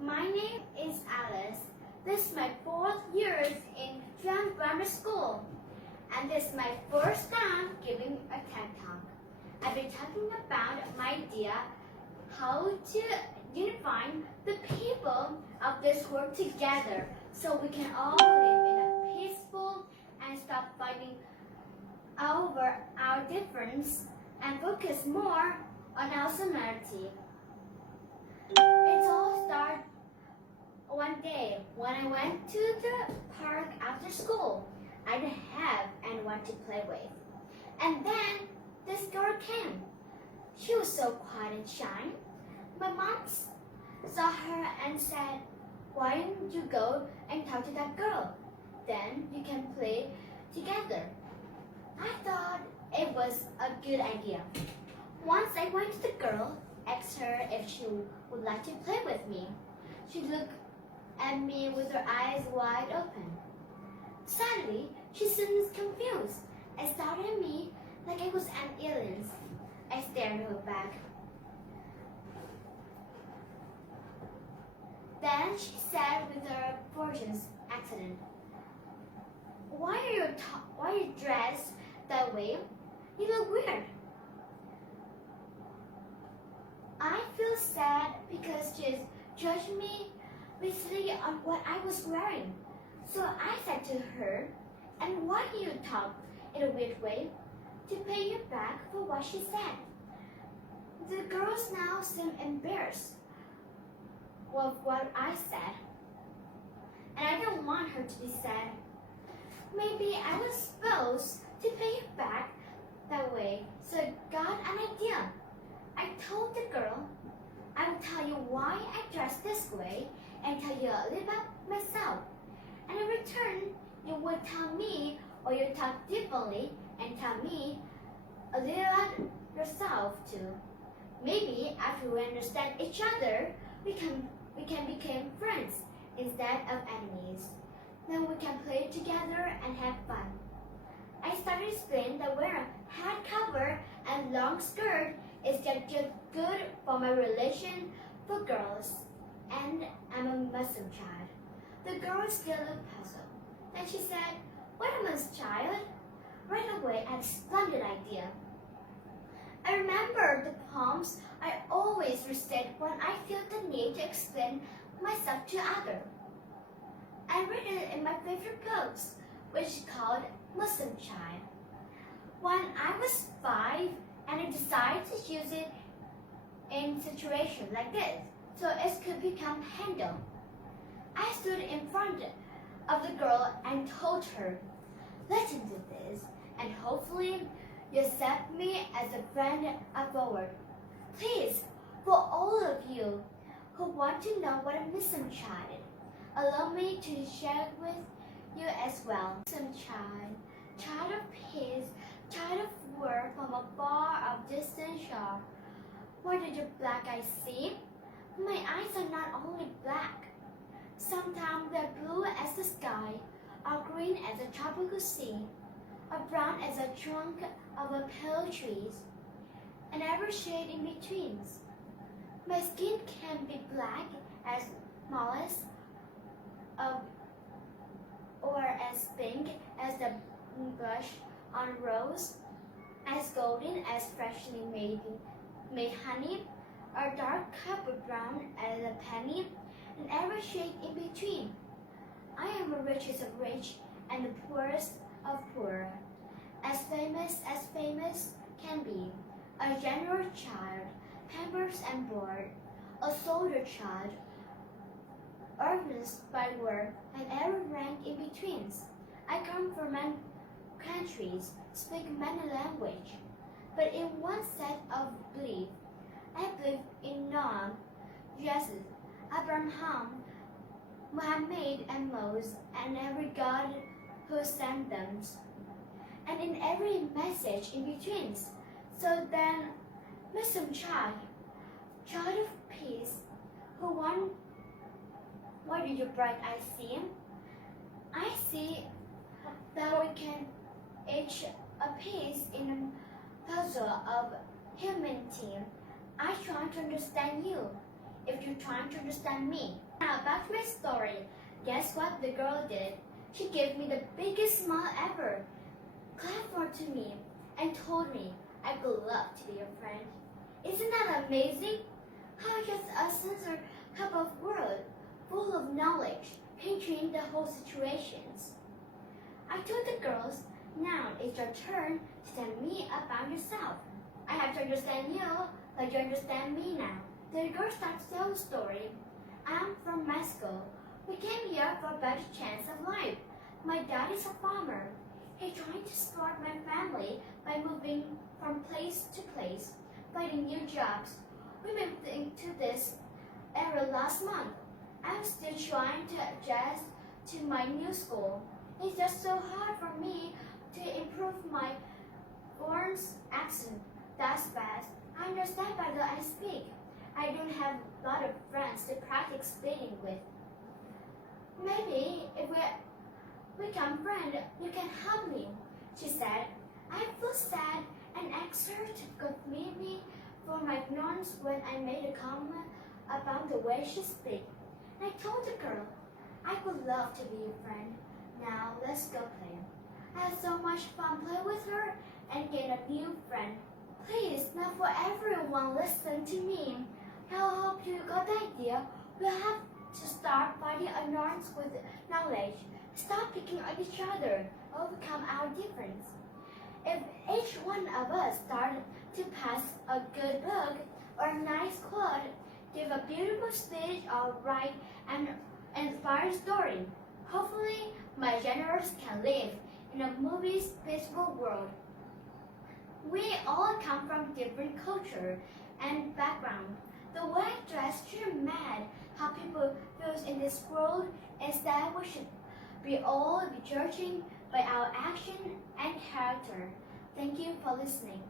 My name is Alice. This is my 4th year in Grammar School, and this is my first time giving a TED Talk. I've been talking about my idea how to unify the people of this world together so we can all live in a peaceful and stop fighting over our difference and focus more on our similarity. It all started one day when I went to the park after school. I didn't have anyone to play with. And then this girl came. She was so quiet and shy. My mom saw her and said, "Why don't you go and talk to that girl? Then you can play together." I thought it was a good idea. Once I went to the girl, asked her if she would like to play with me. She looked at me with her eyes wide open. Suddenly, she seemed confused and stared at me like I was an alien. I stared her back. Then she said with her fortunate accent, Why are you dressed that way? You look weird." I feel sad because she judged me basically on what I was wearing. So I said to her, "And why do you talk in a weird way?" to pay you back for what she said. The girls now seem embarrassed with what I said, and I don't want her to be sad. Maybe I was supposed to pay you back that way, so I got an idea. I told the girl, "I will tell you why I dress this way and tell you a little about myself. And in return, you will tell me or you talk differently and tell me a little about yourself too. Maybe after we understand each other, we can become friends instead of enemies. Then we can play together and have fun." I started explaining that wearing a hat cover and long skirt is just good for my religion for girls, and I'm a Muslim child. The girl still looked puzzled. Then she said, "What a Muslim child?" Right away, I had a splendid idea. I remember the poems I always recite when I feel the need to explain myself to others. I read it in my favorite books, which is called Muslim Child. When I was 5, and I decided to use it in situations like this, so it could become handle. I stood in front of the girl and told her, "Listen to this, and hopefully you accept me as a friend forward. Please, for all of you who want to know what a Muslim child is, allow me to share with you as well. Muslim child, child of peace, child of word from a far of distant shore. Why did your black eyes see? My eyes are not only black. Sometimes they're blue as the sky, or green as a tropical sea, or brown as a trunk of a pale trees, and every shade in between. My skin can be black as moss, or as pink as the blush on rose, as golden as freshly made honey, or dark copper brown as a penny, and every shade in between. I am the richest of rich and the poorest of poor, as famous can be, a general child, pampered and bored, a soldier child, earnest by work, and every rank in between. I come from many countries, speak many languages, but in one set of belief. I believe in Noah, Jesus, Abraham, Muhammad, and Moses, and every God who sent them, and in every message in between. So then, Muslim child, child of peace, what do your bright eyes see? I see that we can each a piece in a puzzle of humanity. I try to understand you. if you're trying to understand me. Now back to my story. Guess what the girl did? She gave me the biggest smile ever, clapped for to me, and told me I would love to be your friend. Isn't that amazing? How just a sensor cup of world full of knowledge can change the whole situations. I told the girls, now it's your turn to tell me about yourself. I have to understand you like you understand me now. The girl starts to tell a story. I'm from Mexico. We came here for a better chance of life. My dad is a farmer. He's trying to support my family by moving from place to place, finding new jobs. We moved into this area last month. I'm still trying to adjust to my new school. It's just so hard for me to improve my foreign accent. That's bad. I understand better I speak. I don't have a lot of friends to practice speaking with. Maybe if we become friends, you can help me, she said. I feel sad and asked her to forgive me for my ignorance when I made a comment about the way she speaks. I told the girl, I would love to be your friend. Now let's go play. I had so much fun playing with her and gain a new friend. Please, not for everyone listen to me. I hope you got the idea. We have to start fighting ignorance with knowledge. Stop picking on each other, overcome our difference. If each one of us started to pass a good book or a nice quote, give a beautiful speech or write an inspiring story, hopefully my generation can live in a movie's peaceful world. We all come from different culture and background. The way I dress shouldn't matter how people feel in this world. Instead, we should be all be judging by our action and character. Thank you for listening.